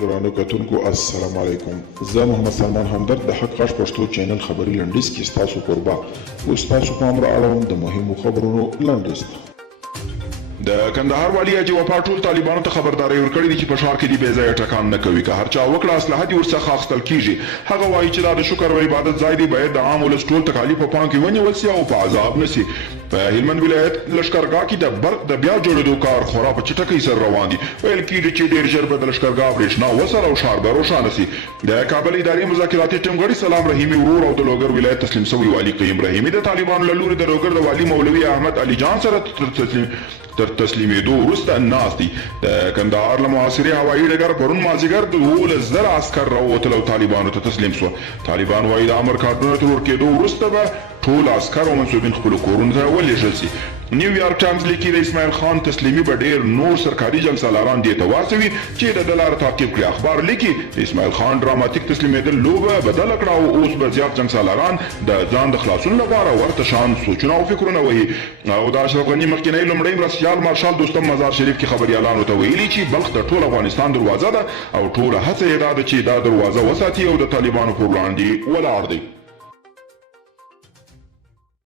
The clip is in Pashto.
ګرانو کتونکو السلام علیکم. زه محمد سلمان همدرد د حق غږ پښتو چینل خبري لنډیز کې ستاسو کوربه اوس تاسو پام را اړوم د مهمو خبرونو لنډیز ته. د کندهار والی حاجي وفا ټول طالبانو ته خبرداری ورکړې ده چې په ښار کې دې بې ځایه ټکان نه کوي. که هر چا وکړه اسلحه دې ورڅخه اخیستل کېږي. هغه وایي چې دا د شکر او عبادت ځای دی، باید د عام ولس ټول تکالیف په پام کې ونیول سي او په عذاب نه سي. په هلمند ولایت لښکرګاه کې د برق د بیا جوړېدو کار خورا په چټکۍ سره روان دي. ویل کېږي چې ډېر ژر به د لښکرګاه برېښنا وصل او ښار به روښانه سي. د کابل ادارې مذاکراتي ټیم غړي سلام رحیمي ورور او د لوګر ولایت تسلیم شوی والي قیم رحیمي د طالبانو له لوري د لوګر د والي مولوي احمد علي جان سره تر تسلیمېدو وروسته ناست دي. د کندهار له محاصرې هوایي ډګر پرون مازدیګر 12,000 عسکر راووتل او طالبانو ته تسلیم شول. طالبان وایي د امر کارتونو تر ورکېدو وروسته به ټول عسکر او منصوبین خپلو کورونو ته ولېږل سي. نیویارک ټایمز لیکي د اسماعیل خان تسلیمي به ډېر نور سرکاري جنګسالاران دې ته واچوي چې د ده لاره تعقیب کړي. اخبار لیکي د اسماعیل خان ډراماتیک تسلیمېدل لوبه بدله کړه او اوس به زیات جنګسالاران د ځان د خلاصون لپاره ورته شان سوچونه او فکرونه وهي. او د اشرف غني مخکینی لومړی مرستیال مارشال دوستم مزار شریف کې خبریالانو ته ویلي چې بلخ د ټول افغانستان دروازه ده او ټوله هڅه یې دا ده چې دا دروازه وساتي او د طالبانو پر وړاندې ولاړ دی.